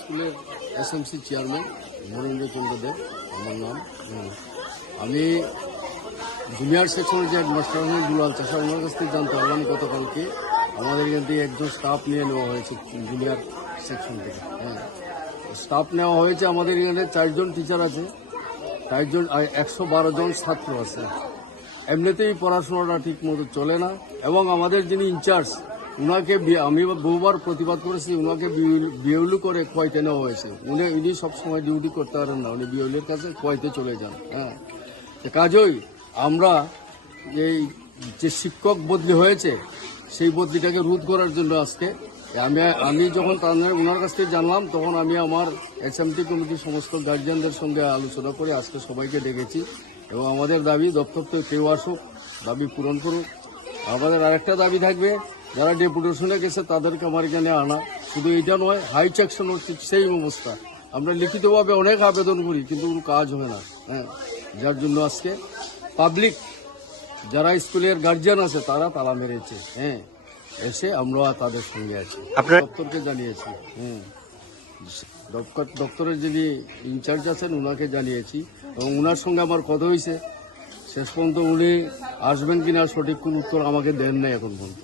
স্কুলের SMC chairman Mahendra চন্দ্র দেব আমার নাম। আমি জুনিয়র সেকশনের যে হেডমাস্টার হলেন দুলাল চাষা, ওনার কাছ থেকে জানতে পারলাম গতকালকে আমাদের এখান থেকে একজন স্টাফ নিয়ে নেওয়া হয়েছে জুনিয়র সেকশন থেকে। স্টাফ নেওয়া হয়েছে আমাদের এখানে 4 জন টিচার আছে, 4 জন 112 জন ছাত্র আছে। এমনিতেই পড়াশোনাটা ঠিক মতো চলে না এবং আমাদের যিনি ইনচার্জ উনাকে আমি বহুবার প্রতিবাদ করেছি, উনাকে বিএলু করে কোয়াইতে নেওয়া হয়েছে। উনি সবসময় ডিউটি করতে পারেন না, উনি বিএলুর কাছে কোয়াইতে চলে যান। কাজেই আমরা এই যে শিক্ষক বদলি হয়েছে সেই বদলিটাকে রোধ করার জন্য আজকে আমি যখন ওনার কাছ থেকে জানলাম তখন আমি আমার এসএমটি কমিটির সমস্ত গার্জিয়ানদের সঙ্গে আলোচনা করে আজকে সবাইকে ডেকেছি এবং আমাদের দাবি দপ্তর থেকে কেউ আসুক, দাবি পূরণ করুক। আমাদের আরেকটা দাবি থাকবে, যারা ডেপুটেশনে গেছে তাদেরকে আমার এখানে আনা, শুধু এটা নয় হাই সেকশন হচ্ছে সেই অবস্থা। আমরা লিখিতভাবে অনেক আবেদন করি কিন্তু কোনো কাজ হয় না। যার জন্য আজকে পাবলিক যারা স্কুলের গার্জিয়ান আছে তারা তালা মেরেছে। এসে আমরা তাদের সঙ্গে আছি, দপ্তরকে জানিয়েছি। দপ্তরের যিনি ইনচার্জ আছেন ওনাকে জানিয়েছি এবং ওনার সঙ্গে আমার কথা হয়েছে। শেষ পর্যন্ত উনি আসবেন কিনা সঠিক কোন উত্তর আমাকে দেন নাই এখন পর্যন্ত।